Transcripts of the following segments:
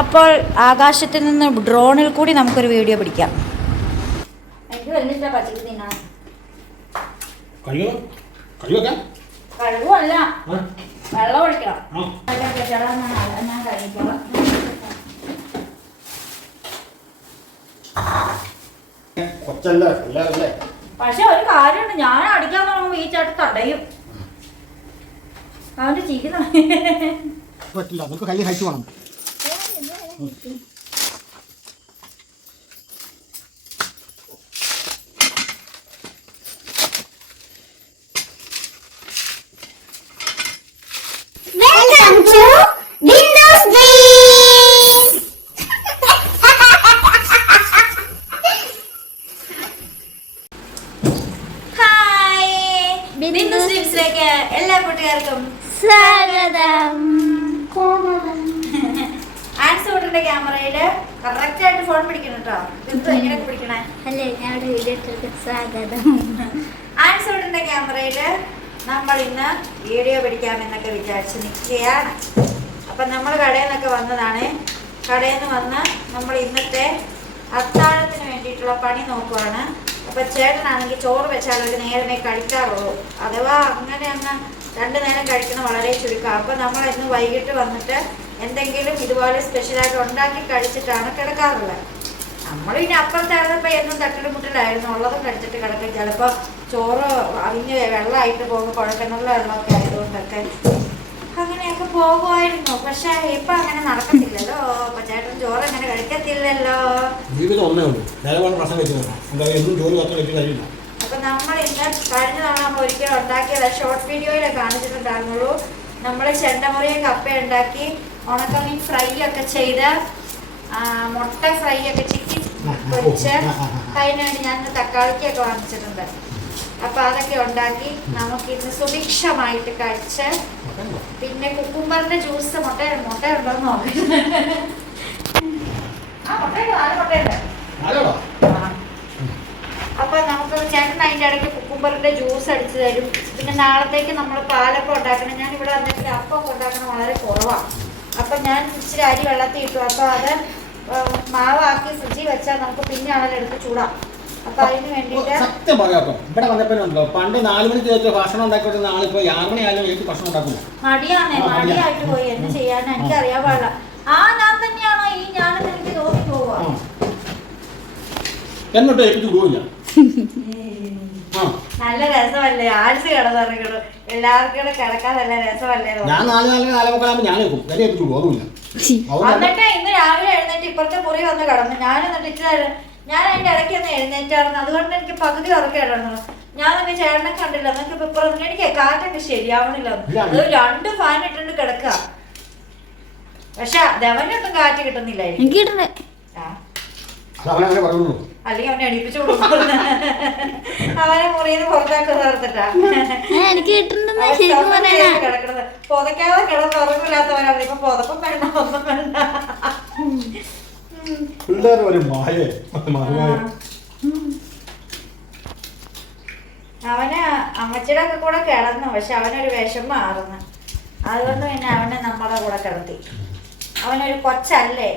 അപ്പോൾ ആകാശത്തിൽ നിന്ന് ഡ്രോണിൽ കൂടി നമുക്കൊരു വീഡിയോ പിടിക്കാം. എനിക്ക് വലിയ ഇഷ്ടമാണ് പച്ചക്ക് തിന്നാൻ. കഴിവല്ല, വെള്ളം ഒഴിക്കണം. ഞാൻ കഴിക്കണം. പക്ഷെ ഒരു കാര്യമുണ്ട്, ഞാൻ അടിക്കാൻ തുടങ്ങുമ്പോ ഈ ചേട്ടൻ തടയും. അവന്റെ ചിരിക്കുന്ന പറ്റില്ല, നമുക്ക് കയ്യിൽ ഹൈറ്റ് വേണം. എല്ലാ കൂട്ടുകാർക്കും സ്വാഗതം. ആൻസൂട്ടിന്റെ ക്യാമറയില് കറക്റ്റ് ആയിട്ട് ഫോൺ പിടിക്കണം കേട്ടോ. എങ്ങനെയൊക്കെ പിടിക്കണേ അല്ലേ, ഞാൻ വീഡിയോ എടുത്തിട്ട് സ്വാഗതം. ആൻസൂട്ടിന്റെ ക്യാമറയില് നമ്മൾ ഇന്ന് വീഡിയോ പിടിക്കാമെന്നൊക്കെ വിചാരിച്ച് നിൽക്കുകയാണ്. അപ്പം നമ്മൾ കടയിൽ നിന്നൊക്കെ വന്നതാണ്. കടയിൽ നിന്ന് വന്ന് നമ്മൾ ഇന്നത്തെ അത്താഴത്തിന് വേണ്ടിയിട്ടുള്ള പണി നോക്കുവാണ്. അപ്പം ചേട്ടനാണെങ്കിൽ ചോറ് വെച്ചാൽ ഒരു നേരമേ കഴിക്കാറുള്ളൂ. അഥവാ അങ്ങനെ അങ്ങ് 2 നേരം കഴിക്കണം വളരെ ചുരുക്കം. അപ്പം നമ്മൾ ഇന്ന് വൈകിട്ട് വന്നിട്ട് എന്തെങ്കിലും ഇതുപോലെ സ്പെഷ്യലായിട്ട് ഉണ്ടാക്കി കഴിച്ചിട്ടാണ് കിടക്കാറുള്ളത്. നമ്മൾ ഇനി അപ്പുറത്തായിരുന്നപ്പോൾ എന്നും തട്ടിടുമുട്ടിലായിരുന്നു, ഉള്ളതും കഴിച്ചിട്ട് കിടക്കും. ചിലപ്പോൾ ചോറ് അവിഞ്ഞ് വെള്ളമായിട്ട് പോകും, കുഴക്കിണുള്ള വെള്ളമൊക്കെ ആയതുകൊണ്ടൊക്കെ അങ്ങനെയൊക്കെ പോകുമായിരുന്നു. പക്ഷെ ഇപ്പം അങ്ങനെ നടക്കത്തില്ലല്ലോ. അപ്പം ചേട്ടൻ ചോറ് അങ്ങനെ കഴിക്കത്തില്ലല്ലോ. അപ്പം നമ്മൾ ഇന്ന് കഴിഞ്ഞ തവണ നമ്മൾ ഒരിക്കലും ഉണ്ടാക്കിയത് ഷോർട്ട് വീഡിയോയിൽ കാണിച്ചിട്ടുണ്ടായിരുന്നുള്ളൂ. നമ്മൾ ചെണ്ടമുറിയും കപ്പ ഉണ്ടാക്കി, ഉണക്കമീൻ ഫ്രൈ ഒക്കെ ചെയ്ത്, മുട്ട ഫ്രൈ ഒക്കെ ചിക്കി പൊരിച്ച്, അതിനുവേണ്ടി ഞാൻ തക്കാളിക്കൊക്കെ വാങ്ങിച്ചിട്ടുണ്ട്. അപ്പം അതൊക്കെ ഉണ്ടാക്കി നമുക്കിന്ന് സുഭിക്ഷമായിട്ട് കഴിച്ച്, പിന്നെ കുക്കുംബറിന്റെ ജ്യൂസ് മുട്ടയുണ്ടോന്ന് നോക്കിയിട്ട് അപ്പൊ നമുക്ക് ചേട്ടൻ അതിൻ്റെ ഇടയ്ക്ക് കുക്കുംബറിന്റെ ജ്യൂസ് അടിച്ചു തരും. പിന്നെ നാളത്തേക്ക് നമ്മൾ പാലപ്പം ഉണ്ടാക്കണം. ഞാൻ ഇവിടെ വന്നിട്ട് അപ്പം ഉണ്ടാക്കണം വളരെ കുറവാണ്. അപ്പം ഞാൻ ഇച്ചിരി അരി വെള്ളത്തിൽ ഇട്ടു. അപ്പോൾ അത് മാവാക്കി ഫ്രിഡ്ജിൽ വെച്ചാൽ നമുക്ക് പിന്നെ ആണെങ്കിലും എടുത്ത് ചൂടാം. അപ്പൊ അതിന് വേണ്ടിയിട്ട് സത്യം പറയാട്ടോ, ഇവിടെ വന്നപ്പോഴുണ്ടല്ലോ, പണ്ട് 4 മണിക്ക് ചോദിച്ച ഭക്ഷണം ഉണ്ടാക്കിക്കൊണ്ടിരുന്ന ആളിപ്പോ 6 മണിയായാലും എനിക്ക് ഭക്ഷണം ഉണ്ടാക്കുന്നു. മടിയായിട്ട് പോയി. എന്ത് ചെയ്യാൻ എനിക്കറിയാൻ പാടില്ല. ഞാൻ തന്നെയാണോ ഈ ഞാനെന്ന് എനിക്ക് തോന്നി പോവാ. എന്നിട്ട് എനിക്ക് പോവില്ല. നല്ല രസമല്ലേ ആഴ്ച കിടന്നിറങ്ങണം, എല്ലാവർക്കും കൂടെ കിടക്കാൻ നല്ല രസമല്ലേ. ഞാൻ 4:45 ഞാൻ വെക്കും, എന്നിട്ട് ഇന്ന് രാവിലെ എഴുന്നേറ്റ് ഇപ്പുറത്തെ മുറി വന്ന് കിടന്നു. ഞാൻ എന്നിട്ട് ഞാൻ അതിന്റെ ഇടയ്ക്ക് ഒന്ന് എഴുന്നേറ്റായിരുന്നു. അതുകൊണ്ട് എനിക്ക് പകുതി ഉറക്കം ഇടണം. ഞാൻ തന്നെ ചേട്ടനെ കണ്ടില്ല. എന്നൊക്കെ ഇപ്പുറത്ത് എനിക്ക് കാറ്റൊക്കെ ശരിയാവണില്ല. അത് 2 ഫാൻ ഇട്ടുണ്ട് കിടക്കുക. പക്ഷെ ധവനൊട്ടും കാറ്റ് കിട്ടുന്നില്ല. അല്ലെങ്കിൽ അവനെ എണീപ്പിച്ചു കൊടുക്കും. അവനെ മുറിയിൽ പുറത്താക്കി നിർത്തിട്ടാ കിടക്കുന്നത്. പുതയ്ക്കാതെ കിടന്ന് ഉറങ്ങില്ലാത്തവരാണ്. ഇപ്പൊ പുതപ്പം വേണ്ട, ഒന്നും വേണ്ട. അവന് അമ്മച്ചിയുടെ ഒക്കെ കൂടെ കിടന്നു. പക്ഷെ അവനൊരു വിഷമം മാറുന്നു. അതുകൊണ്ട് പിന്നെ അവനെ നമ്മുടെ കൂടെ കിടത്തി. അവനൊരു കൊച്ചല്ലേ.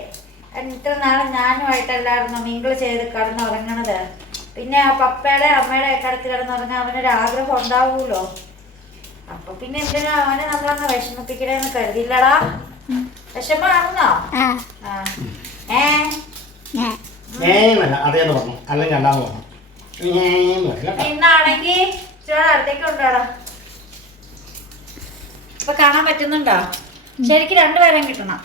ഇത്ര നാളെ ഞാനുമായിട്ടല്ലായിരുന്നു മിങ്കിൾ ചെയ്ത് കിടന്നുറങ്ങണത്. പിന്നെ ആ പപ്പയുടെ അമ്മയുടെ കിടത്തി കിടന്നുറങ്ങാൻ അവനൊരു ആഗ്രഹം ഉണ്ടാവൂലോ. അപ്പൊ പിന്നെ എന്തിനാ അവനെ നമ്മളങ്ങ് വിഷമിപ്പിക്കണേന്ന് കരുതില്ലടാ. വിഷമാണെന്നോ? ഇന്നാണെങ്കി അടുത്തേക്ക് ഉണ്ടോടാ. ഇപ്പൊ കാണാൻ പറ്റുന്നുണ്ടോ? ശരിക്കും 2 പേരും കിട്ടണം.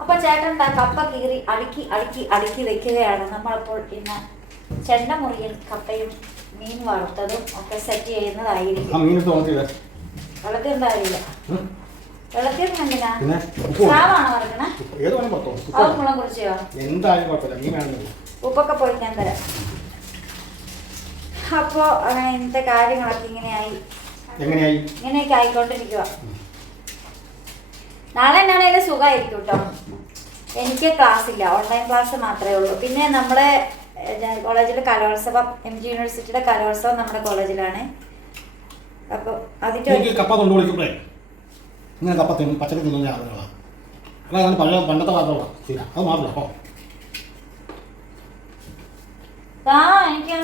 അപ്പൊ ചേട്ടൻ കപ്പ കീറി അടുക്കി വെക്കുകയാണ്. നമ്മളപ്പോൾ ഇന്ന് ചെണ്ടമുറിയിൽ കപ്പയും മീൻ വറുത്തതും ഒക്കെ സെറ്റ് ചെയ്യുന്നതായിരിക്കും. വെള്ളത്തിൽ എന്താറിയില്ല. വെള്ളത്തിൽ എന്തിനാ സ്രാവാണോ വറക്കണേ? അത് മുളം കുറിച്ചോ? ഉപ്പൊക്കെ പോയി ഞാൻ തരാം. അപ്പോ ഇന്നത്തെ കാര്യങ്ങളൊക്കെ ഇങ്ങനെയൊക്കെ ആയിക്കൊണ്ടിരിക്കുക. നാളെ എന്നാണേലും സുഖമായിരിക്കും കേട്ടോ. എനിക്ക് ക്ലാസ് ഇല്ല, ഓൺലൈൻ ക്ലാസ് മാത്രമേ ഉള്ളൂ. പിന്നെ നമ്മുടെ കോളേജിൽ കലോത്സവം, MG യൂണിവേഴ്സിറ്റിയുടെ കലോത്സവം നമ്മുടെ കോളേജിലാണ്. അപ്പോൾ അതിൻ്റെ എനിക്ക് കപ്പ കൊണ്ട് വിളിക്കുമ്പോഴേ ഇങ്ങനെ കപ്പ തിന്നും പച്ചക്കറി തിന്നുന്ന ആളുകളാണ്. അതാണ് പഴയ പണ്ടത്തെ മാത്രമുള്ള ശരി അത് മാത്രമല്ല അപ്പോൾ എനിക്ക്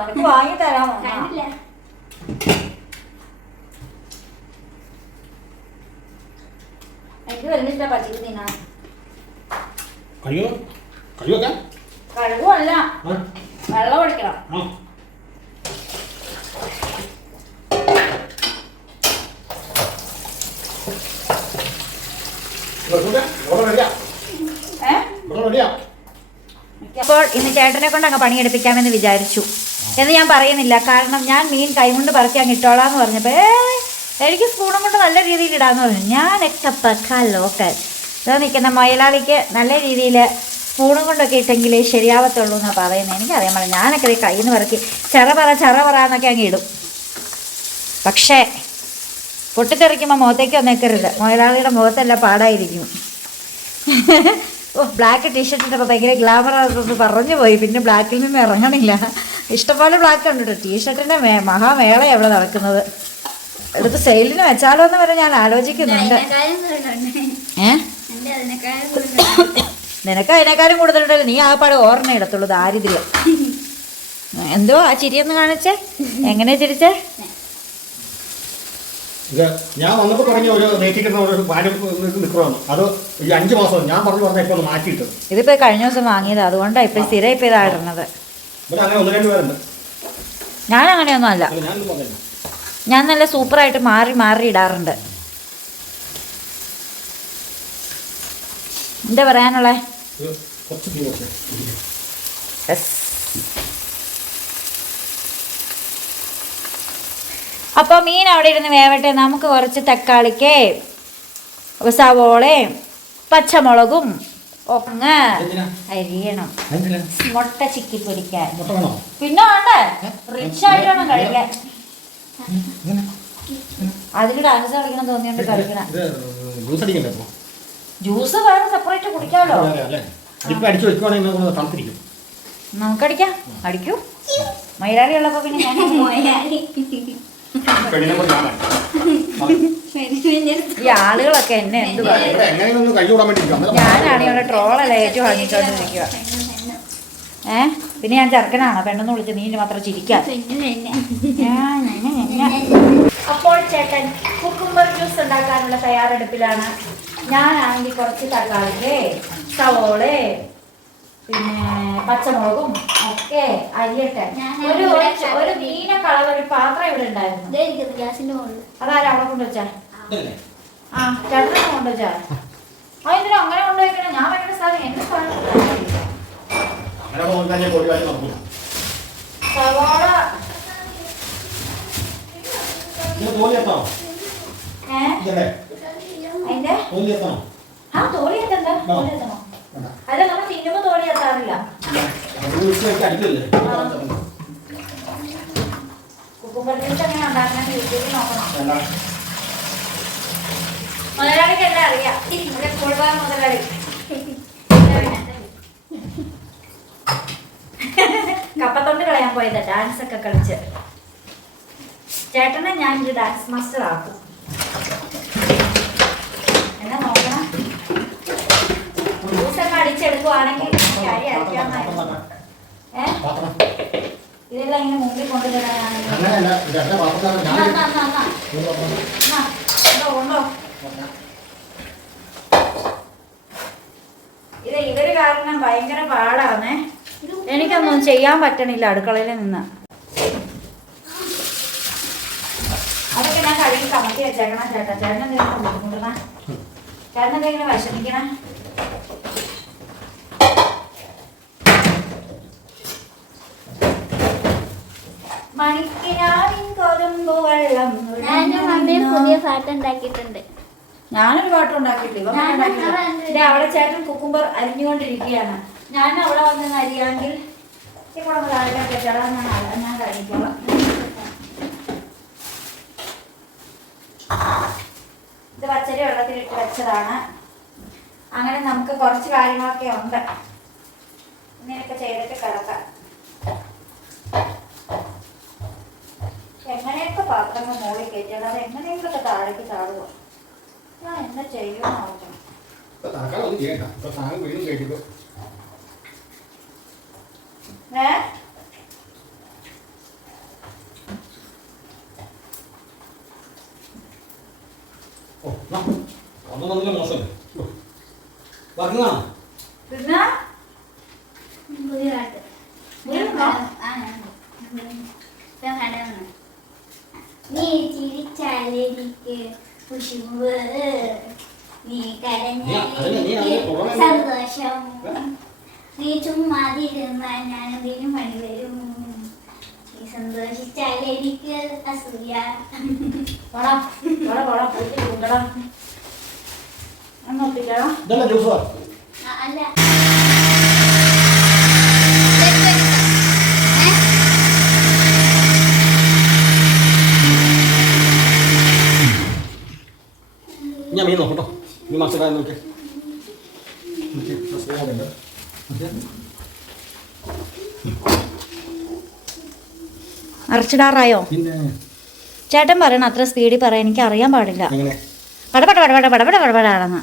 നിനക്ക് വാങ്ങി തരാമോ? കണ്ടില്ല. എനിക്ക് വലിയ ഇഷ്ടം പച്ചക്ക് തിന്നാൻ. കഴിയൊക്കെ കഴുകുമല്ല, വെള്ളം ഒഴിക്കണം. അപ്പോൾ ഇന്ന് ചേട്ടനെ കൊണ്ട് അങ്ങ് പണിയെടുപ്പിക്കാമെന്ന് വിചാരിച്ചു എന്ന് ഞാൻ പറയുന്നില്ല. കാരണം ഞാൻ മീൻ കൈകൊണ്ട് പറിച്ച് അങ്ങ് ഇട്ടോളാന്ന് പറഞ്ഞപ്പോൾ എനിക്ക് സ്പൂണും കൊണ്ട് നല്ല രീതിയിൽ ഇടാന്ന് പറഞ്ഞു. ഞാനൊക്കെ പക്കാ ലോക്കൽ. ഇതാ നിൽക്കുന്ന മൊയലാളിക്ക് നല്ല രീതിയിൽ സ്പൂണും കൊണ്ടൊക്കെ ഇട്ടെങ്കിലേ ശരിയാവത്തുള്ളൂ എന്നാണ് പറയുന്നത്. എനിക്കറിയാൻ പാടില്ല. ഞാനൊക്കെ കയ്യിൽ നിന്ന് പറക്കി ചെറ എന്നൊക്കെ അങ്ങ് ഇടും. പക്ഷേ പൊട്ടിത്തെറിക്കുമ്പോൾ മുഖത്തേക്ക് വന്നേക്കരുത്. മൊയലാളിയുടെ മുഖത്തെല്ലാം പാടായിരിക്കും. ഓ ബ്ലാക്ക് ടീഷർട്ട് ഇട്ടപ്പോൾ ഭയങ്കര ഗ്ലാമറാണെന്ന് പറഞ്ഞു പോയി. പിന്നെ ബ്ലാക്കിൽ നിന്ന് ഇറങ്ങണില്ല. ഇഷ്ടംപോലെ ബ്ലാക്ക് ഉണ്ട് കേട്ടോ. ടീഷർട്ടിൻ്റെ മഹാമേള എവിടെ നടക്കുന്നത്. എടുത്ത് സെയിലിന് വെച്ചാലോ എന്ന് വരെ ഞാൻ ആലോചിക്കുന്നുണ്ട്. നിനക്ക് അതിനേക്കാളും കൂടുതലുണ്ടല്ലോ. നീ ആകപ്പാട് ഓർമ്മ ഇടത്തുള്ളൂ. ദാരിദ്ര്യം എന്തോ ആ ചിരിയൊന്ന് കാണിച്ചേ. എങ്ങനെയാ ചിരിച്ചേ? ഞാൻ വന്നപ്പോൾ തുടങ്ങിയ ഒരു നെറ്റിക്കുന്ന ഒരു ഭാരം നിൽക്കുകയാണ്. അത് ഈ 5 മാസം ഞാൻ പറഞ്ഞ ഇപ്പോൾ ഒന്ന് മാറ്റിയിട്ടത്. ഇതിപ്പോൾ കഴിഞ്ഞ ദിവസം വാങ്ങിയത്. അതുകൊണ്ടാണ് ഇപ്പം സ്ഥിരം ഇപ്പം ഇതാടുന്നത്. ഇവിടെ അങ്ങനെ 1-2 പേരുണ്ട്. ഞാൻ അങ്ങനെയൊന്നും അല്ല. ഞാൻ നല്ല സൂപ്പറായിട്ട് മാറി ഇടാറുണ്ട്. എന്താ പറയാനുള്ളേ? അപ്പോൾ മീൻ അവിടെ ഇരുന്ന് വേവട്ടെ. നമുക്ക് കുറച്ച് തക്കാളിക്ക് സവോളയും പച്ചമുളകും ഒക്കെ അരിയണം. മുട്ട ചിക്കി പൊരിക്കാൻ. പിന്നെ വേണ്ടേ റിച്ച് ആയിട്ട് വേണം കഴിക്കാൻ. അതിൽ ഡാൻസ് കളിക്കണം തോന്നിയോണ്ട് കളിക്കണം. ജ്യൂസ് വേറെ സെപ്പറേറ്റ് കുടിക്കാമല്ലോ. നമുക്കടിക്കാം. അടിക്കൂ. മൈലാടി ഉള്ളപ്പോ പിന്നെ ഞാൻ ഈ ആളുകളൊക്കെ എന്നെ എന്ത് പറയും. ഞാനാണ് ഇവിടെ ട്രോളല്ല ഏറ്റവും വാങ്ങിച്ചോണ്ടിരിക്കുക. പിന്നെ ഞാൻ ചെറുക്കനാണോ പെണ്ണെന്ന് വിളിച്ച് നീ മാത്രം ചിരിക്കാൻ. അപ്പോൾ ചേട്ടൻ കുക്കുംബർ ജ്യൂസ് ഉണ്ടാക്കാനുള്ള തയ്യാറെടുപ്പിലാണ്. ഞാനാണെങ്കിൽ കുറച്ച് തക്കാളിക്ക് സവോള് പിന്നെ പച്ചമുളകും ഒക്കെ അരിയട്ടെ. ഒരു നീല കളർ ഒരു പാത്രം ഇവിടെ ഉണ്ടായിരുന്നു. ഗ്യാസിന്റെ മുകളിൽ അതാരാ അവിടെ കൊണ്ടുവച്ചാ? ആ ചേട്ടനെ കൊണ്ടുവച്ചാ. അതെന്തിനാ അങ്ങനെ കൊണ്ടുവയ്ക്കണേ? ഞാൻ വെക്കുന്ന സാധനം എന്റെ സാധനം. സവോള അതിന്റെ തോലി എത്തണ്ടോ? തോലി എത്തണോ? അല്ല നമ്മൾ തിന്നുമ്പോ തോലി എത്താറില്ല. കുക്കുംബർ ജ്യൂസ് എങ്ങനെ ഉണ്ടാക്കണം യൂട്യൂബിൽ നോക്കണം. മുതലാളിക്ക് എല്ലാം അറിയാം. മുതലാളി കപ്പത്തൊണ്ട് കളയാൻ പോയത് ഡാൻസ് ഒക്കെ കളിച്ച്. ചേട്ടനെ ഞാൻ ഒരു ഡാൻസ് മാസ്റ്റർ ആക്കും. എന്നെ നോക്കണം. ജ്യൂസൊക്കെ അടിച്ചെടുക്കുവാണെങ്കിൽ അരി അരയ്ക്കാമായിരുന്നു. ഇതെല്ലാം ഇങ്ങനെ മുമ്പിൽ കൊണ്ടുതരാനാണെങ്കിൽ ഉണ്ടോ? ഇത് ഇവര് കാരണം ഭയങ്കര പാടാണേ. എനിക്കൊന്നും ചെയ്യാൻ പറ്റണില്ല അടുക്കളയിൽ നിന്ന്. അതൊക്കെ ഞാൻ കഴുകി കമത്തി വെച്ചേക്കണം. ചേട്ടനെന്തെങ്കിലും ബുദ്ധിമുട്ടണേ? ചേട്ടനെന്തെങ്കിലും വിഷമിക്കണേ? മണിക്കിനാവിൻ കൊതുമ്പ് വെള്ളം. പുതിയ പാട്ട് ഉണ്ടാക്കിയിട്ടുണ്ട്. ഞാനൊരു പാട്ട് ഉണ്ടാക്കിയിട്ടില്ല. അവിടെ ചേട്ടൻ കുക്കുംബർ അരിഞ്ഞുകൊണ്ടിരിക്കുകയാണ്. ഞാൻ അവിടെ വന്ന് അരിയാങ്കിൽ ഇവിടെ ഞാൻ കഴിക്കണം. ഇത് പച്ചരി വെള്ളത്തിലിട്ട് വെച്ചതാണ്. അങ്ങനെ നമുക്ക് കുറച്ച് കാര്യങ്ങളൊക്കെ ഉണ്ട്. ഇനി ഇങ്ങനെയൊക്കെ ചെയ്തിട്ട് കിടക്കാം. എങ്ങനെയൊക്കെ പാത്രങ്ങൾ മുകളിൽ കയറ്റിയാൽ അത് എങ്ങനെയെങ്കിലൊക്കെ താഴേക്ക് ചാടുക. ഞാൻ എന്താ ചെയ്യുമെന്ന് നോക്കണം. തൽക്കാലം ഒന്നും ചെയ്യണ്ട. ഇപ്പൊ സാധനം വീണ്ടും കേട്ടിട്ട് ഒന്നും മോശമല്ലേ പറഞ്ഞാ പിന്നെ പുതിയ പാട്ട് നീ ചിരിച്ചാലെനിക്ക് കുശുമ്പ്, നീ കരഞ്ഞാലെനിക്ക് സന്തോഷം, നീ ചുമ്മാതിരുന്നാൽ ഞാൻ എന്തിനും പണി വരും, നീ സന്തോഷിച്ചാലെനിക്ക് അസൂയ. ഇതല്ല ജ്യൂസ് അല്ല ഞാൻ മീൻ നോക്കട്ടോ. ഈ മസാല നോക്കി അരച്ചിടാറായോ? പിന്നെ ചേട്ടൻ പറയണം അത്ര സ്പീഡിൽ പറയാൻ എനിക്ക് അറിയാൻ പാടില്ല. എങ്ങനെ പടപടപടപടപടപടപടപടാണെന്ന്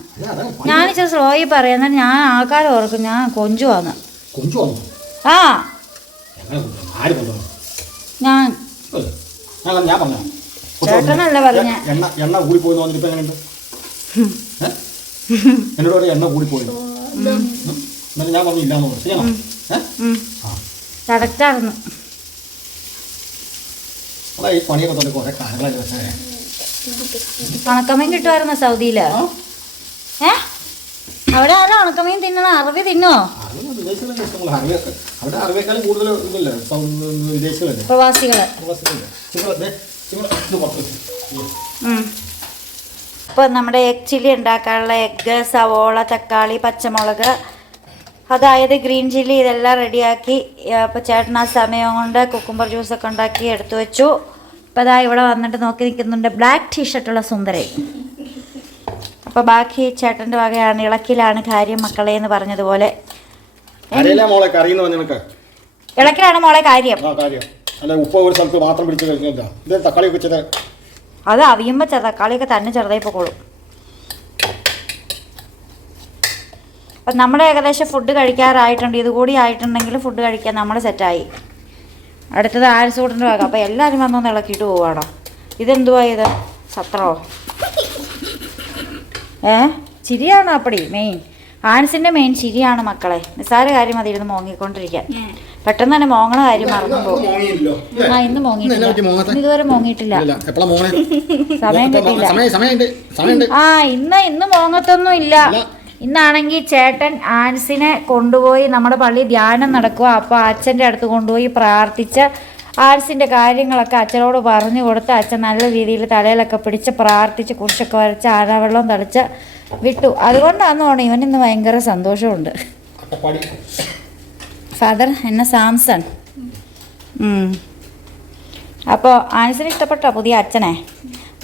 ഞാൻ ഇച്ചിരി സ്ലോയിൽ പറയാൻ ഞാൻ ആൾക്കാർ ഓർക്കും ഞാൻ കൊഞ്ചുവാന്ന്. കൊഞ്ചു വന്നു ആ ആര് കൊണ്ടുവന്നു? ഞാൻ ഞാൻ പറഞ്ഞോ ചേട്ടനല്ല പറഞ്ഞ എണ്ണ കൂടി പോയി തോന്നിട്ട് ഇപ്പൊ എങ്ങനെയുണ്ട്? എന്നോട് പറയാം എണ്ണ കൂടി പോയി. എന്നാലും ഞാൻ പറഞ്ഞു ഇല്ലാന്ന് പറഞ്ഞു. ചെയ്യണം. കറക്റ്റായിരുന്നു. അതാ ഈ പണിയൊക്കെ തൊട്ട് കുറെ കാലങ്ങളായിട്ട് വെച്ചാൽ ഉണക്കമീൻ കിട്ടുമായിരുന്നോ സൗദിയില്? അവിടെ ആരോ ഉണക്കമീൻ തിന്നണോ? അറബി തിന്നോ? അവിടെ അറിവേക്കാളും കൂടുതൽ ഇതല്ലേ വിദേശികളല്ലേ, പ്രവാസികള്. ഇപ്പോൾ നമ്മുടെ എഗ് ചില്ലി ഉണ്ടാക്കാനുള്ള എഗ്ഗ്, സവോള, തക്കാളി, പച്ചമുളക്, അതായത് ഗ്രീൻ ചില്ലി ഇതെല്ലാം റെഡിയാക്കി. അപ്പോൾ ചേട്ടൻ ആ സമയം കൊണ്ട് കുക്കുംബർ ജ്യൂസൊക്കെ ഉണ്ടാക്കി എടുത്തു വെച്ചു. ഇപ്പോൾ അതാ ഇവിടെ വന്നിട്ട് നോക്കി നിൽക്കുന്നുണ്ട് ബ്ലാക്ക് ടീഷർട്ടുള്ള സുന്ദരൻ. അപ്പോൾ ബാക്കി ചേട്ടൻ്റെ വകയാണ്. ഇളക്കിലാണ് കാര്യം മക്കളെ എന്ന് പറഞ്ഞതുപോലെ. ഇളക്കിലാണ് മോളെ കാര്യം. അത് അവിയുമ്പോൾ തക്കാളിയൊക്കെ തന്നെ ചെറുതായി പോക്കോളും. അപ്പം നമ്മുടെ ഏകദേശം ഫുഡ് കഴിക്കാറായിട്ടുണ്ട്. ഇതുകൂടി ആയിട്ടുണ്ടെങ്കിൽ ഫുഡ് കഴിക്കാൻ നമ്മൾ സെറ്റായി. അടുത്തത് ആൻസൂട്ടിൻ്റെ വക. അപ്പോൾ എല്ലാവരും വന്നൊന്ന് ഇളക്കിയിട്ട് പോവാണോ? ഇതെന്തുവാ ഇത്? സത്രോ? ചിരിയാണോ അപ്പടി മെയിൻ? ആൻസിൻ്റെ മെയിൻ ചിരിയാണ് മക്കളെ. നിസ്സാര കാര്യം മതി ഇരുന്ന് മോങ്ങിക്കൊണ്ടിരിക്കാൻ. പെട്ടെന്ന് തന്നെ മോങ്ങണ കാര്യം മറന്നു പോകും. ആ ഇന്ന് മോങ്ങിയിട്ടില്ല, ഇതുവരെ മോങ്ങിയിട്ടില്ല, സമയം കിട്ടിയില്ല. ആ ഇന്ന് മോങ്ങത്തൊന്നും ഇല്ല. ഇന്നാണെങ്കിൽ ചേട്ടൻ ആൻസിനെ കൊണ്ടുപോയി നമ്മുടെ പള്ളി ധ്യാനം നടക്കുക. അപ്പോൾ അച്ഛൻ്റെ അടുത്ത് കൊണ്ടുപോയി പ്രാർത്ഥിച്ച് ആൻസിൻ്റെ കാര്യങ്ങളൊക്കെ അച്ഛനോട് പറഞ്ഞു കൊടുത്ത് അച്ഛൻ നല്ല രീതിയിൽ തലയിലൊക്കെ പിടിച്ച് പ്രാർത്ഥിച്ച് കുരിശൊക്കെ വരച്ച് ആഴവെള്ളം തളിച്ച് വിട്ടു. അതുകൊണ്ടാണെന്ന് തോന്നുന്നു ഇവനിന്ന് ഭയങ്കര സന്തോഷമുണ്ട്. ഫാദർ എന്നെ സാംസൺ. അപ്പോൾ ആൻസിന് ഇഷ്ടപ്പെട്ടോ പുതിയ അച്ഛനെ?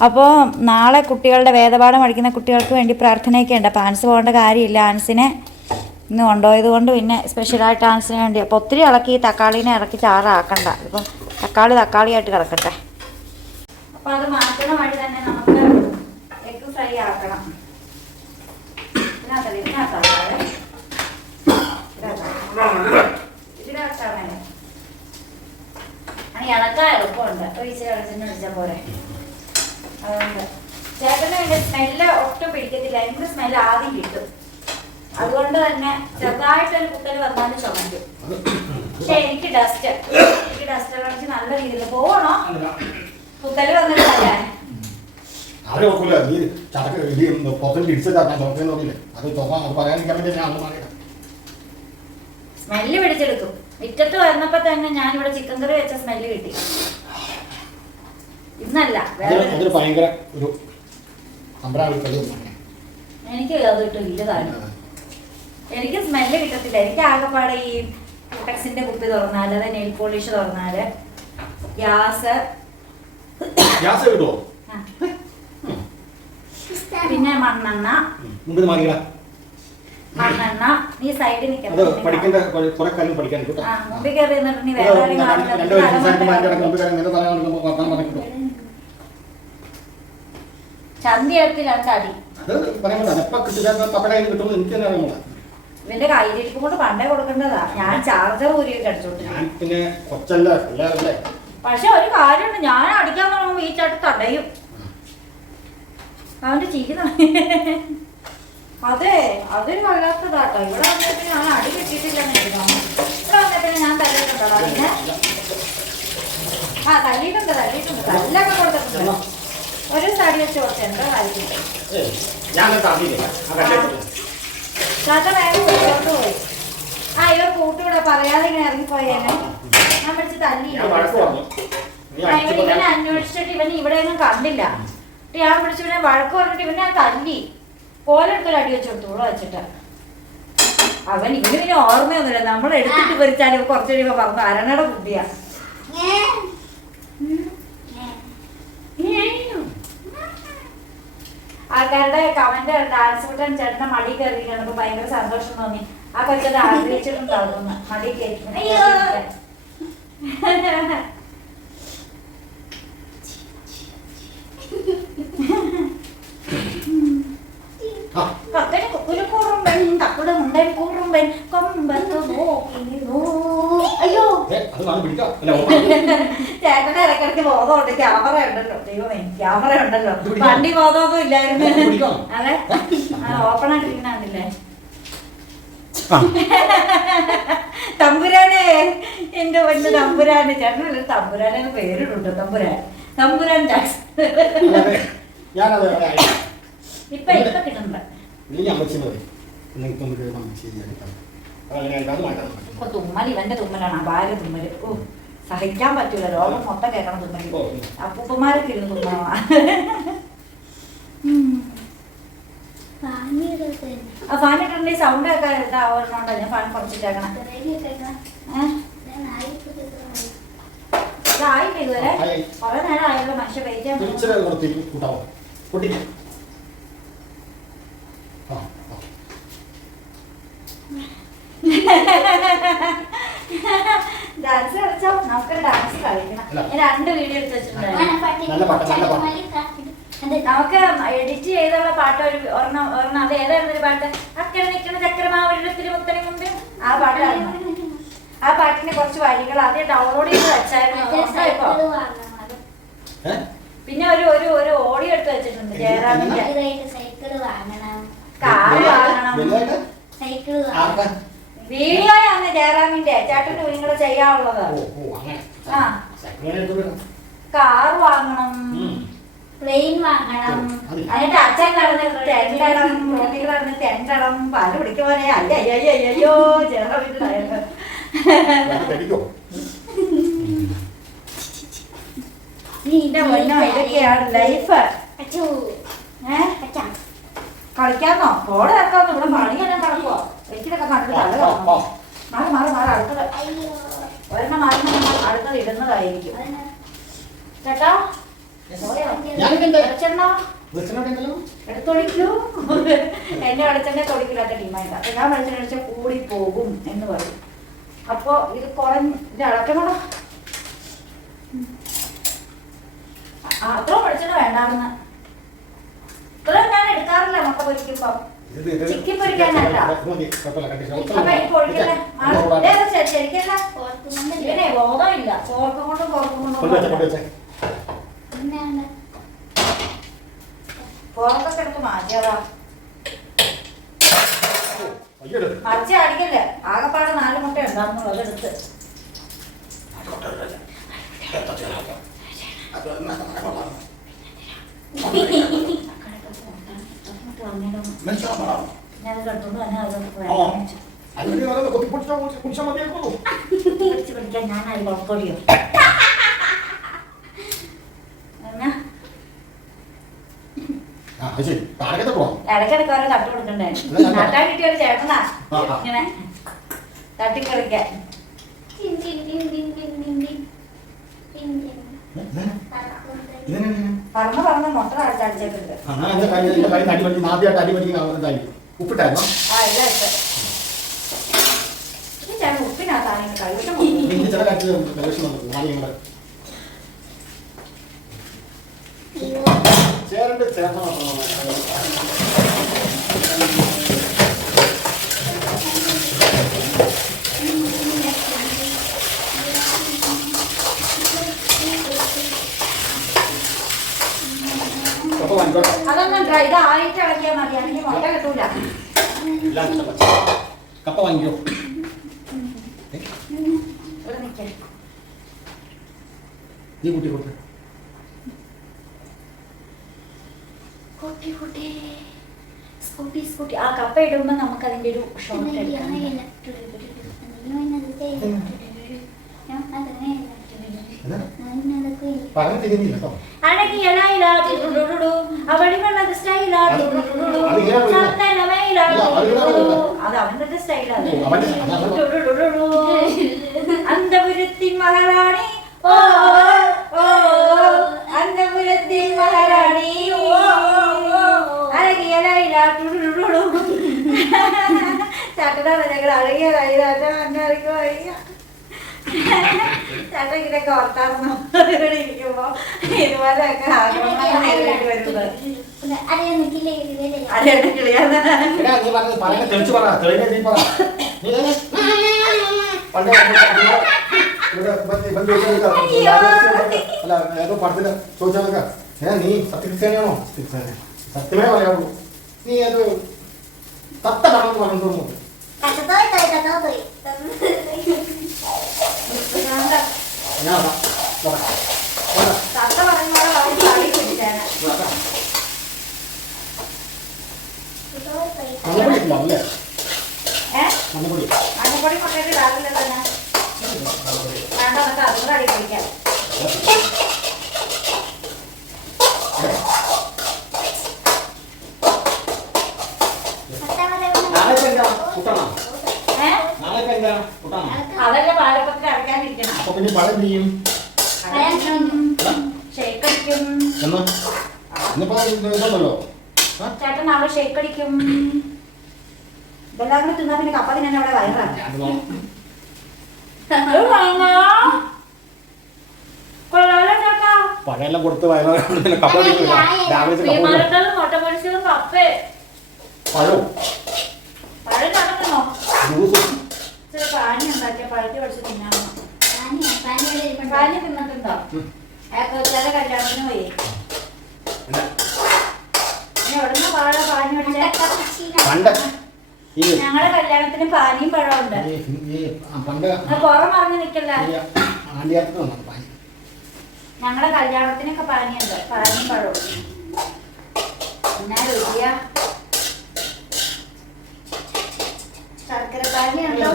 അപ്പോൾ നാളെ കുട്ടികളുടെ വേദപാഠം പഠിക്കുന്ന കുട്ടികൾക്ക് വേണ്ടി പ്രാർത്ഥനയൊക്കെ ഉണ്ട്. അപ്പോൾ ആൻസ് പോകേണ്ട കാര്യമില്ല. ആൻസിനെ ഇന്ന് കൊണ്ടുപോയത് കൊണ്ട് പിന്നെ സ്പെഷ്യലായിട്ട് ആൻസിന് വേണ്ടി. അപ്പോൾ ഒത്തിരി ഇളക്കി തക്കാളീനെ ഇറക്കി ചാറാക്കണ്ട. ഇപ്പം തക്കാളിയായിട്ട് കിടക്കട്ടെ. അപ്പോൾ അത് മാറ്റണ വഴി തന്നെ നമുക്ക് എഗ് ഫ്രൈ ആക്കണം. ഇതിനകത്താണ് ഇളക്കാൻ എളുപ്പമുണ്ട്. ഇച്ചിരി വെളിച്ചെണ്ണ ഒഴിച്ചാൽ പോരെ. അതുകൊണ്ട് ചേട്ടന് അതിൻ്റെ സ്മെല്ല് ഒട്ടും പിടിക്കത്തില്ല. അതിൻ്റെ സ്മെല്ല് ആദ്യം കിട്ടും. അതുകൊണ്ട് തന്നെ ചെറുതായിട്ടൊരു കുത്തൽ വന്നാലും ചുമക്കും. പക്ഷെ എനിക്ക് ഡസ്റ്റ് അടിച്ച് നല്ല രീതിയിൽ പോകണോ? കുത്തൽ വന്നിട്ടല്ലേ സ്മെല്ല് പിടിച്ചെടുക്കും. മുറ്റത്ത് വന്നപ്പോ തന്നെ ഞാനിവിടെ ചിക്കൻ കറി വെച്ച സ്മെല്ല് കിട്ടി. ഇന്നല്ല എനിക്ക് അത് കിട്ടും ഇല്ലതാണ്. എനിക്ക് സ്മെല്ല് കിട്ടത്തില്ല. എനിക്ക് ആകെപ്പാടെ ഈ ടെക്സിന്റെ കുപ്പി തുറന്നാല്, അത് നെയിൽ പോളിഷ് തുറന്നാല്, ഗ്യാസ് പിന്നെ മണ്ണെണ്ണ, മണ്ണെണ്ണ നീ സൈഡിൽ അത് പഠിക്കേണ്ട കുറെ കാര്യം പഠിക്കാൻ കിട്ടും. മുമ്പിൽ കയറി നിന്നിട്ട് നീ വേറെ ആരെയും കാണുന്നില്ല. രണ്ടുപേരും സംസാരിക്കുമ്പോൾ അതിന്റെ ഇടയ്ക്ക് മുമ്പിൽ കയറി നിന്റെ തല കാണുമ്പോൾ വർത്താനം പറഞ്ഞിട്ടുണ്ടോ? ചന്തി എടുത്ത് രണ്ടടി. അത് പറയാൻ പറ്റില്ല. എപ്പോൾ കിട്ടില്ല പപ്പട കയ്യിൽ കിട്ടുമ്പോൾ എനിക്ക് തന്നെ അറിയുന്നില്ല. ഇവന്റെ കയ്യിലിരിക്കും കൊണ്ട് പണ്ടേ കൊടുക്കേണ്ടതാ. ഞാൻ ചാർജർ ഊരിയൊക്കെ അടിച്ചോട്ട്. ഞാൻ പിന്നെ കൊച്ചല്ല പിള്ളേരല്ലേ. പക്ഷെ ഒരു കാര്യമുണ്ട്, ഞാൻ അടിക്കാൻ തുടങ്ങുമ്പോ ഈ ചാട്ട് തടയും. അവന്റെ ചിരി അതെ അതൊരു വല്ലാത്തതാട്ടോ. ഇവിടെ വന്നിട്ട് ഞാൻ അടി കിട്ടിയിട്ടില്ലെന്ന് എഴുതാം. ഇവിടെ വന്നിട്ട് ഞാൻ തല്ലിയിട്ടുണ്ടോ പിന്നെ? തല്ലിയിട്ടുണ്ട് തല്ലൊക്കെ കൊടുത്തിട്ടുണ്ട്. ഒരു തടി വെച്ച് കൊടുത്ത് എന്താ കാര്യം? ചാച്ച വേഗം കൂട്ടോട്ട് പോയി. ഇവ കൂട്ടുകൂടെ പറയാതെ ഇങ്ങനെ ഇറങ്ങിപ്പോയേനെ. ഞാൻ പിടിച്ച് തല്ലിയില്ല. ഇവനെ അന്വേഷിച്ചിട്ട് ഇവന് ഇവിടെയൊന്നും കണ്ടില്ല. ഞാൻ പിടിച്ച് ഇവനെ വഴക്ക് പറഞ്ഞിട്ട് ഇവനെ ഞാൻ തല്ലി കോലെടുത്തൊരു അടി വെച്ച് കൊടുത്തു. ഇവിടെ വെച്ചിട്ട് അവൻ ഇവന് ഓർമ്മയൊന്നുമില്ല. നമ്മൾ എടുത്തിട്ട് പൊരിച്ചാൽ കുറച്ച് കഴിയുമ്പോ പറഞ്ഞു അരണയുടെ ബുദ്ധിയാ. ആൾക്കാരുടെ കമന്റ് ഡാൻസ് വിട്ടാൻ ചേട്ടന്റെ മടി കയറി കണ്ടപ്പോ ഭയങ്കര സന്തോഷം തോന്നി. ആ കൊച്ചത് ആഗ്രഹിച്ചിട്ടുണ്ടാകുന്നു മടി കയറ്റി. കക്കന് കുക്കുല് കൂറുമ്പൻ കക്കുടെ മുണ്ടൻ കൂറുമ്പൻ കൊമ്പത്ത് നോക്കിയിരുന്നു. അയ്യോ ചേട്ടന്റെ ഇടയ്ക്കിടയ്ക്ക് ബോധമുണ്ട്. ക്യാമറ ഉണ്ടല്ലോ. ദൈവമേ ക്യാമറ ഉണ്ടല്ലോ. വണ്ടി ബോധമൊന്നും ഇല്ലായിരുന്നു. അതെ ഓപ്പൺ ആയിട്ടിരിക്കുന്നില്ലേ തമ്പുരാനെ. എന്റെ വലിയ തമ്പുരാന്. ചേട്ടനല്ല തമ്പുരാനെ പേരിടുണ്ടോ? തമ്പുരാൻ ജാക്സൺ. ഇപ്പൊ കിട്ടുന്നുണ്ട്. ഇപ്പൊ തുമ്മൽ ഇവന്റെ തുമ്മലാണ്. അപാര തുമ്മല്. സഹിക്കാൻ പറ്റൂല. ലോകം മൊത്തം കേൾക്കണം തുമ്മല്. അപ്പൂപ്പന്മാരൊക്കെ ഇരുന്ന് തുമ്മണ. ഫാനിട്ടുണ്ടെങ്കിൽ സൗണ്ട് ഒക്കെ ഇതാവുന്നുണ്ടോ? ഞാൻ ഫാൻ കുറച്ചിട്ടേക്കണം. ഇതായില്ല ഇതുവരെ. കുറെ നേരം ആയല്ലോ മനുഷ്യ കഴിക്കാൻ. ഡാൻസ് കളിച്ചോ? നമുക്ക് ഡാൻസ് കളിക്കണം. ഞാൻ 2 വീഡിയോ എടുത്ത് വെച്ചിട്ടുണ്ടായിരുന്നു. നമുക്ക് എഡിറ്റ് ചെയ്തുള്ള പാട്ട് ഒരെണ്ണം. അത് ഏതായിരുന്നു ഒരു പാട്ട്? അക്കരെ നിൽക്കുന്ന ചക്രമാവെള്ളത്തിൽ മുത്തനെ മുമ്പ് ആ പാട്ടായിരുന്നു. ആ പാട്ടിന് കുറച്ച് വരികൾ ആദ്യം ഡൗൺലോഡ് ചെയ്ത് വെച്ചായിരുന്നു. പിന്നെ ഒരു ഓഡിയോ എടുത്ത് വെച്ചിട്ടുണ്ട്. ജയറാമിന്റെ കാറ് വാങ്ങണം. വീഡിയോയാണ് ജയറാമിന്റെ. ചേട്ടന്റെ കുഞ്ഞുങ്ങളെ ചെയ്യാനുള്ളത്. കാർ വാങ്ങണം, പ്ലെയിൻ വാങ്ങണം. എന്നിട്ട് അച്ഛൻ നടന്ന് തെണ്ടണം, റോട്ടിൽ നടന്ന് തെണ്ടണം, പാല് പിടിക്കുമ്പോഴേ അയ്യോ ജയറാമിന്റെ ഇതൊക്കെയാണ് ലൈഫ്. കളിക്കാന്നോ? ഫോൺ ഇറക്കാന്നോ? ഇവിടെ പണിയെല്ലാം നടക്കുവോ? ഒരിക്കലൊക്കെ കണ്ടിട്ട് തല മാറി അടുത്തത് ഒരെണ്ണം മാറി അടുത്തത് ഇടുന്നതായിരിക്കും ചേട്ടാ. എടുത്തൊഴിക്കൂ. എന്നെ വെളിച്ചെണ്ണ തൊടിക്കില്ലാത്ത ടീമായിട്ട്. അപ്പൊ ഞാൻ വെളിച്ചെണ്ണ അടിച്ചാൽ കൂടി പോകും എന്ന് പറയും. അപ്പൊ ഇത് ഇത് ഇളക്കണോ? അത്രയും വെളിച്ചെണ്ണ വേണ്ടാന്ന്. ഇത്രയും ഞാൻ എടുക്കാറില്ല മുട്ട പൊരിക്കുമ്പോ. ചിക്കൻ പൊരിക്കാനല്ല. അപ്പൊ ഈ പൊടിക്കല്ലേ ശരിക്കല്ല. ഇവനെ ബോധമില്ല. ചോർക്കും കൊണ്ടും പുറക്കും കൊണ്ടും പുറത്തൊക്കെ എടുത്ത് മാറ്റിയതാ. മറിച്ച് അടിക്കല്ലേ. ആകെപ്പാടെ 4 മുട്ട ഉണ്ടാകുന്നുള്ളൂ. അതെടുത്ത് ഞാൻ കെട്ടുകൊണ്ട് തന്നെ പിടിക്കാൻ ഞാൻ അത് കുഴപ്പമില്ലയോ? ഇടയ്ക്കിടയ്ക്ക് ഓരോ തട്ട് കൊടുക്കണ്ടേ? നട്ടാൻ കിട്ടിയ ഒരു ചേട്ടനാ ഇങ്ങനെ തട്ടിക്കളിക്കാൻ. പറന്ന് മുട്ട അടിച്ചേക്കുന്നുണ്ട്. ഉപ്പിട്ടായിരുന്നോ? ആ എല്ലാം ഇട്ട്. ചേട്ടൻ ഉപ്പിനകത്താണ് ഇങ്ങനെ കഴിവിട്ടം എനിക്ക് ചില കാര്യത്തിൽ കലക്ഷൻ വന്നു നാളികളുടെ ചേരണ്ട് ചേർന്ന അതൊന്നും ഇതായിട്ട് ഇളക്കിയാൽ മതി, അല്ലെങ്കിൽ മുട്ട കിട്ടൂല. കപ്പ വാങ്ങിക്കോ. ഇവിടെ നിൽക്കാം. നീ കൂട്ടി കൊടുത്ത് സ്കൂട്ടി ആ കപ്പ ഇടുമ്പോ നമുക്ക് അതിന്റെ ഒരു ഷോട്ട് എടുക്കാം. പറഞ്ഞു തിരിഞ്ഞില്ല കേട്ടോ. അത് അവന്റെ സ്റ്റൈലാണ്. അന്തപുരത്തിൻ മഹാറാണി ഓ ഓ അന്തപുരത്തിൻ മഹാറാണി ചേട്ടനാ ഞങ്ങൾ അഴകിയ കൈരാട്ട അന്നറിക്കോ അയ്യ ചേട്ടൻ ഇങ്ങനെയൊക്കെ ഓർത്താർന്നു ഇരിക്കുമ്പോ ഇതുപോലെയൊക്കെ ആഗ്രഹങ്ങൾ നേരിടേണ്ടി വരുന്നത്. അറിയാണ്ട് കിളിയാന്ന് പടത്തിന് ചോദിച്ചാൽ നീ സത്യക്രിസ്ത്യാനിയാണോ? സത്യമേ പറയാവുള്ളൂ. നീ അത് തത്ത പറഞ്ഞു പറഞ്ഞു തോന്നുന്നു. തത്ത പറഞ്ഞ മഞ്ഞപ്പൊടി മുട്ടയിട്ട് ഇടാറില്ല തന്നെ. വേണ്ട എന്നിട്ട് അതുകൂടെ അടി കഴിക്കാം. അതല്ല പാലപ്പത്തിൽ അടയ്ക്കാണ്ടിരിക്കണം. അപ്പൊ പിന്നെ പഴം ചെയ്യും. ഷേക്ക് അടിക്കും. ഇതുണ്ടല്ലോ ചേട്ടൻ നാളെ ഷേക്ക് അടിക്കും. ഇതെല്ലാം കൂടെ തിന്നാ പിന്നെ കപ്പ തിന്നാൻ അവിടെ വയറാണ്. പഴയെല്ലാം കൊടുത്ത് വയറാണ് കപ്പ മുട്ടപ്പൊടിച്ചതും കപ്പേ പഴവും പഴം നടക്കണോ? ജ്യൂസും ഇച്ചിരി പാനി ഉണ്ടാക്കിയ പഴത്തി പഠിച്ച് തിന്നാണോ? പാനി തിന്നിട്ടുണ്ടോ? ചില കല്യാണത്തിന് പോയി എവിടുന്ന പാനി പഠിച്ച ഞങ്ങളുടെ കല്യാണത്തിന് പാനിയും പഴമുണ്ട്. പുറം മറിഞ്ഞ് നിക്കല്ല. ഞങ്ങളുടെ കല്യാണത്തിനൊക്കെ പാനിയുണ്ട്, പാനിയും പഴവും. എന്നാ രുചിയാ. ശർക്കര പാനിയുണ്ടോ?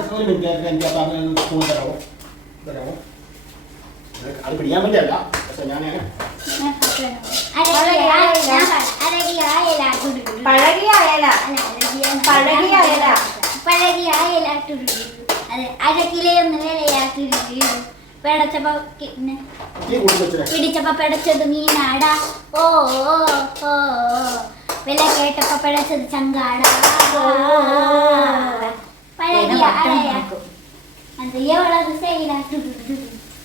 അത് പിടിക്കാൻ വേണ്ടിയല്ല, പക്ഷെ ഞാൻ പഴകിയ അയല അതെ, അരക്കിലൊന്ന് വിലയാക്കി പെടച്ചപ്പോ പിടിച്ചപ്പോ പെടച്ചത് മീനാടാ. ഓ ഓ ഓ വില കേട്ടപ്പോ പെടച്ചത് ചങ്കാടാ. പഴകിയ അഴയ അത് എവളത് സൈലാട്ടു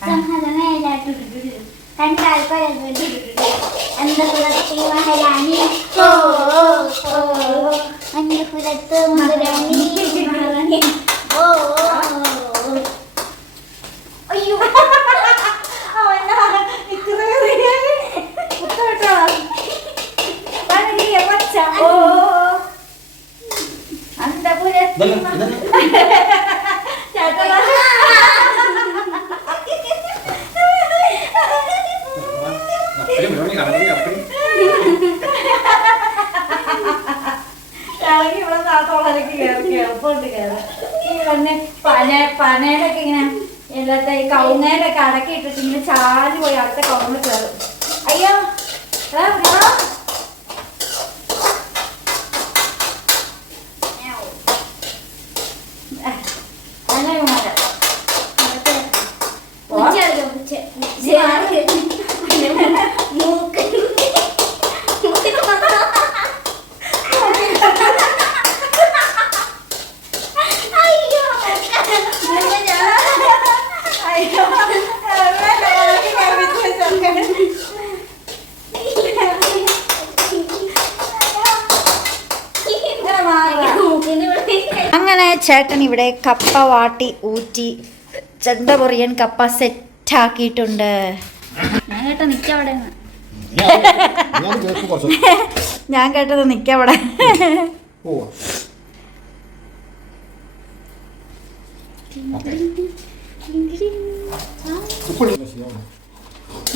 സംഹതമേലാട്ടു കണ്ടാൽ പഴകുടി അന്തപുരത്തെ മഹാരാണി. ഓ ഓ അന്തപുരത്ത് മഹാരാണി. ഓ അയ്യോ ഇളകി ഇവിടെ നാത്തോളൊക്കെ എളുപ്പമുണ്ട് കയറാൻ. ഈ പിന്നെ പനയുടെയൊക്കെ ഇങ്ങനെ എല്ലാത്ത ഈ കവുങ്ങേലൊക്കെ അടക്കി ഇട്ടിട്ട് ഇങ്ങനെ ചാടി പോയി അടുത്ത കവുങ്ങിൽ കയറും. അയ്യോ ചേട്ടൻ ഇവിടെ കപ്പ വാട്ടി ഊറ്റി ചന്തപൊറിയൻ കപ്പ സെറ്റാക്കിയിട്ടുണ്ട്. ഞാൻ കേട്ടോ നിക്കവിടെ ഞാൻ കേട്ടത് നിക്കവിടെ.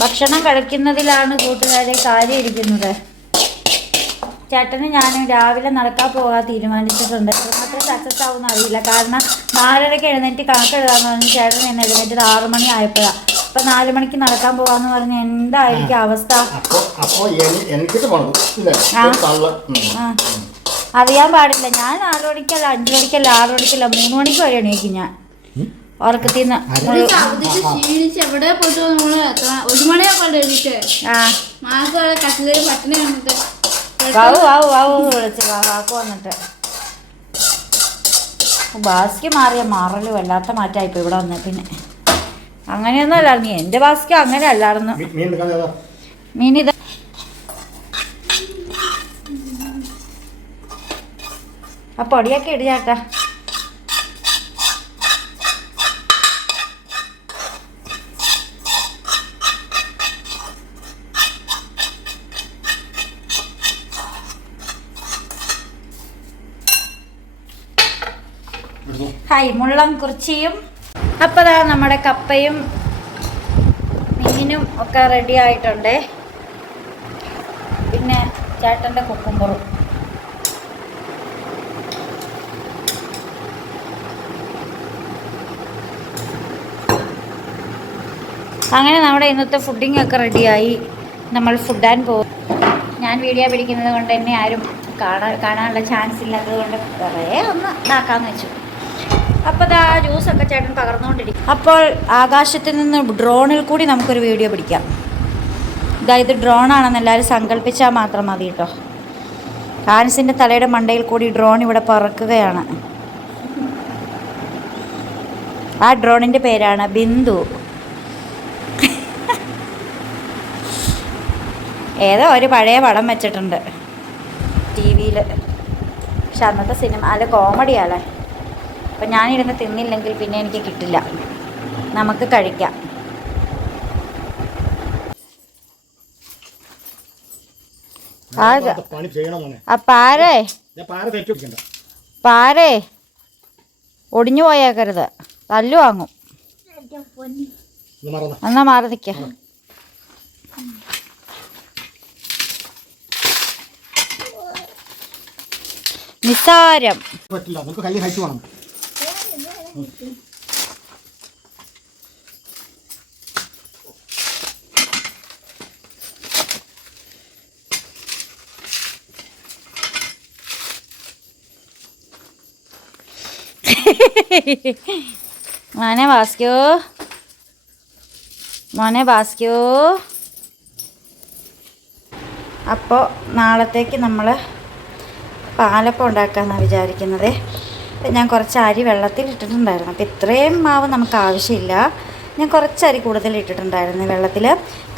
ഭക്ഷണം കഴിക്കുന്നതിലാണ് കൂട്ടുകാരെ കാര്യം ഇരിക്കുന്നത്. ചേട്ടന് ഞാൻ രാവിലെ നടക്കാൻ പോകാൻ തീരുമാനിച്ചിട്ടുണ്ട്. മാത്രം സക്സസ് ആവുമെന്ന് അറിയില്ല. കാരണം 4:30 എഴുന്നേറ്റ് കണക്കെഴുതാന്ന് പറഞ്ഞ് ചേട്ടൻ എന്നെ എഴുന്നേറ്റത് 6 മണി ആയപ്പോഴാണ്. അപ്പം 4 മണിക്ക് നടക്കാൻ പോകാന്ന് പറഞ്ഞ് എന്തായിരിക്കും അവസ്ഥ? അറിയാൻ പാടില്ല. ഞാൻ 4 മണിക്കല്ല, 5 മണിക്കല്ല, 6 മണിക്കല്ല, 3 മണിക്ക് വരെ എണീക്കും ഞാൻ ഉറക്കത്തിന്ന്. ക്ഷീണിച്ച് എവിടെ പോയിട്ട് 1 മണിയാ എണീറ്റ് മാസം കട്ടില് പട്ടിണി കണ്ടിട്ട് വിളിച്ച് കാക്കു വന്നിട്ട് ബാസ്ക്ക് മാറല് വല്ലാത്ത മാറ്റമായിപ്പോ ഇവിടെ വന്നേ. പിന്നെ അങ്ങനെയൊന്നും അല്ലായിരുന്നു എൻ്റെ ബാസ്ക്ക്, അങ്ങനെ അല്ലായിരുന്നു. മീനിത് ആ പൊടിയൊക്കെ ഇട് ചേട്ടാ. ഹായ് മുള്ളം കുറിച്ചിയും. അപ്പോൾ ദാ നമ്മുടെ കപ്പയും മീനും ഒക്കെ റെഡി ആയിട്ടുണ്ട്. പിന്നെ ചേട്ടൻ്റെ കുക്കുമ്പറും. അങ്ങനെ നമ്മുടെ ഇന്നത്തെ ഫുഡിങ് ഒക്കെ റെഡിയായി. നമ്മൾ ഫുഡാൻ പോകും. ഞാൻ വീഡിയോ പിടിക്കുന്നത് കൊണ്ട് തന്നെ ആരും കാണാനുള്ള ചാൻസ് ഇല്ലാത്തത് കൊണ്ട് കുറേ ഒന്ന് ഇതാക്കാമെന്ന് വെച്ചു. അപ്പോൾ ദാ ജ്യൂസൊക്കെ ചേട്ടൻ പകർന്നുകൊണ്ടിരിക്കും. അപ്പോൾ ആകാശത്തിൽ നിന്ന് ഡ്രോണിൽ കൂടി നമുക്കൊരു വീഡിയോ പിടിക്കാം. ഇത് ഡ്രോണാണെന്ന് എല്ലാവരും സങ്കല്പിച്ചാൽ മാത്രം മതി കേട്ടോ. ഹാൻസിൻ്റെ തലയുടെ മണ്ടയിൽ കൂടി ഡ്രോൺ ഇവിടെ പറക്കുകയാണ്. ആ ഡ്രോണിൻ്റെ പേരാണ് ബിന്ദു. ഏതോ ഒരു പഴയ പടം വെച്ചിട്ടുണ്ട് TV-യിൽ. പക്ഷെ അന്നത്തെ സിനിമ അല്ല കോമഡിയാണല്ലേ. അപ്പം ഞാനിരുന്ന് തിന്നില്ലെങ്കിൽ പിന്നെ എനിക്ക് കിട്ടില്ല. നമുക്ക് കഴിക്കാം. പാരേ ഒടിഞ്ഞു പോയേക്കരുത്, തല്ലു വാങ്ങും. എന്നാ മാറി നിൽക്ക. നിസ്സാരം. മോനെ ബാസ്ക്യോ, മോനെ ബാസ്ക്യോ. അപ്പോൾ നാളത്തേക്ക് നമ്മൾ പാലപ്പം ഉണ്ടാക്കാമെന്നാണ് വിചാരിക്കുന്നത്. ഞാൻ കുറച്ച് അരി വെള്ളത്തിൽ ഇട്ടിട്ടുണ്ടായിരുന്നു. അപ്പോൾ ഇത്രയും മാവ് നമുക്ക് ആവശ്യമില്ല. ഞാൻ കുറച്ച് അരി കൂടുതൽ ഇട്ടിട്ടുണ്ടായിരുന്നു വെള്ളത്തിൽ.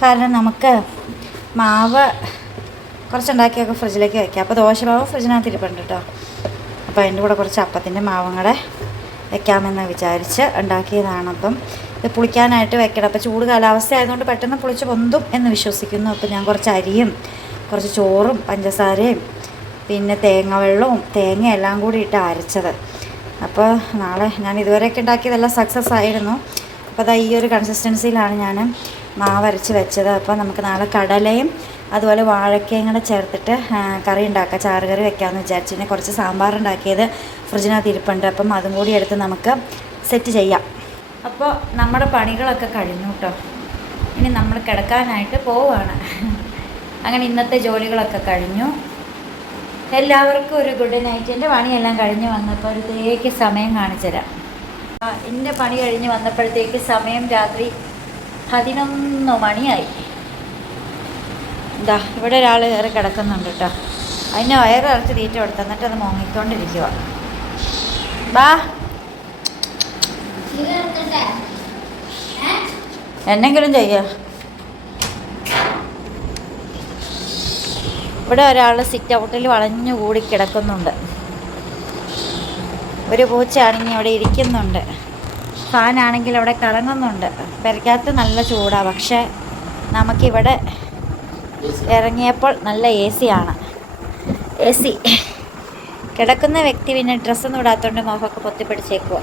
കാരണം നമുക്ക് മാവ് കുറച്ചുണ്ടാക്കിയൊക്കെ ഫ്രിഡ്ജിലേക്ക് വയ്ക്കാം. അപ്പോൾ ദോശമാവ് ഫ്രിഡ്ജിനകത്ത് ഇരിപ്പുണ്ട് കേട്ടോ. അപ്പോൾ അതിൻ്റെ കൂടെ കുറച്ച് അപ്പത്തിൻ്റെ മാവും കൂടെ വെക്കാമെന്ന് വിചാരിച്ച് ഉണ്ടാക്കിയതാണ്. അപ്പം ഇത് പുളിക്കാനായിട്ട് വെക്കണം. അപ്പോൾ ചൂട് കാലാവസ്ഥ ആയതുകൊണ്ട് പെട്ടെന്ന് പുളിച്ച് പൊന്തും എന്ന് വിശ്വസിക്കുന്നു. അപ്പോൾ ഞാൻ കുറച്ച് അരിയും കുറച്ച് ചോറും പഞ്ചസാരയും പിന്നെ തേങ്ങ വെള്ളവും തേങ്ങ എല്ലാം കൂടി ഇട്ട് അരച്ചത്. അപ്പോൾ നാളെ ഞാൻ ഇതുവരെയൊക്കെ ഉണ്ടാക്കിയതെല്ലാം സക്സസ് ആയിരുന്നു. അപ്പോൾ അതാ ഈ ഒരു കൺസിസ്റ്റൻസിയിലാണ് ഞാൻ മാവ് അരച്ച് വെച്ചത്. അപ്പോൾ നമുക്ക് നാളെ കടലയും അതുപോലെ വാഴക്കയും കൂടെ ചേർത്തിട്ട് കറി ഉണ്ടാക്കാം, ചാറുകറി വെക്കാമെന്ന് വിചാരിച്ചു. പിന്നെ കുറച്ച് സാമ്പാർ ഉണ്ടാക്കിയത് ഫ്രിഡ്ജിനകത്ത് ഇരിപ്പുണ്ട്. അപ്പം അതും കൂടി എടുത്ത് നമുക്ക് സെറ്റ് ചെയ്യാം. അപ്പോൾ നമ്മുടെ പണികളൊക്കെ കഴിഞ്ഞു കേട്ടോ. ഇനി നമ്മൾ കിടക്കാനായിട്ട് പോവുകയാണ്. അങ്ങനെ ഇന്നത്തെ ജോലികളൊക്കെ കഴിഞ്ഞു. എല്ലാവർക്കും ഒരു ഗുഡ് നൈറ്റ്. എൻ്റെ പണിയെല്ലാം കഴിഞ്ഞ് വന്നപ്പോഴത്തേക്ക് സമയം കാണിച്ചു തരാം. എൻ്റെ പണി കഴിഞ്ഞ് വന്നപ്പോഴത്തേക്ക് സമയം രാത്രി 11 മണിയായി. എന്താ ഇവിടെ ഒരാൾ കയറി കിടക്കുന്നുണ്ട് കേട്ടോ. അതിന് വയറിറച്ച് തീറ്റ കൊടുത്ത് എന്നിട്ട് അത് മുങ്ങിക്കൊണ്ടിരിക്കുക. ബാ എന്നെങ്കിലും ചെയ്യുക. ഇവിടെ ഒരാൾ സിറ്റ് ഔട്ടിൽ വളഞ്ഞു കൂടി കിടക്കുന്നുണ്ട്. ഒരു പൂച്ചയാണെങ്കിൽ അവിടെ ഇരിക്കുന്നുണ്ട്. ഫാനാണെങ്കിൽ അവിടെ കറങ്ങുന്നുണ്ട്. പെരക്കകത്ത് നല്ല ചൂടാണ്, പക്ഷേ നമുക്കിവിടെ ഇറങ്ങിയപ്പോൾ നല്ല AC ആണ്. AC കിടക്കുന്ന വ്യക്തി പിന്നെ ഡ്രസ്സൊന്നും ഇടാത്തതുകൊണ്ട് മുഖമൊക്കെ പൊത്തിപ്പിടിച്ചേക്കുക.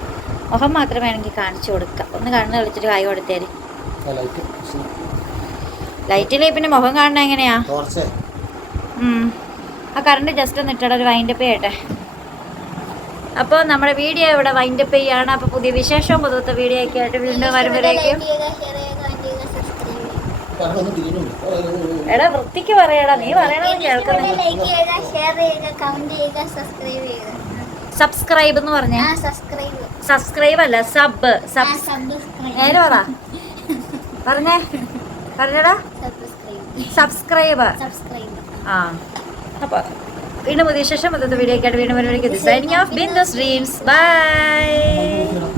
മുഖം മാത്രമേ വേണമെങ്കിൽ കാണിച്ചു കൊടുക്കുക. ഒന്ന് കണ്ണ് കളിച്ചിട്ട് കായ് കൊടുത്തേര്. ലൈറ്റിൽ പിന്നെ മുഖം കാണുന്നത് എങ്ങനെയാ? ആ കറണ്ട് ജസ്റ്റ് ഒന്ന് ഇട്ടട ഒരു വൈൻഡപ്പ് ചെയ്യട്ടെ. അപ്പോൾ നമ്മുടെ വീഡിയോ ഇവിടെ വൈൻഡപ്പ് ചെയ്യാണ്. അപ്പോൾ പുതിയ വിശേഷവും പുതുത്ത വീഡിയോ ഒക്കെ ആയിട്ട് വീണ്ടും വരുമ്പോഴേക്കും എടാ വൃത്തിക്ക് പറയടാ, നീ പറയണമെന്ന് കേൾക്കുന്നത്. സബ്സ്ക്രൈബ് എന്ന് പറഞ്ഞ സബ്സ്ക്രൈബ് അല്ല, സബ്. നേരെ പറ, പറഞ്ഞടാ സബ്സ്ക്രൈബ്. ആ അപ്പോൾ വീണ്ടും പുതിയ ശേഷം പുതിയ വീഡിയോ ഒക്കെ ആയിട്ട് വീണ്ടും വരുമ്പോഴേക്കും signing off Bindu's dreams. By.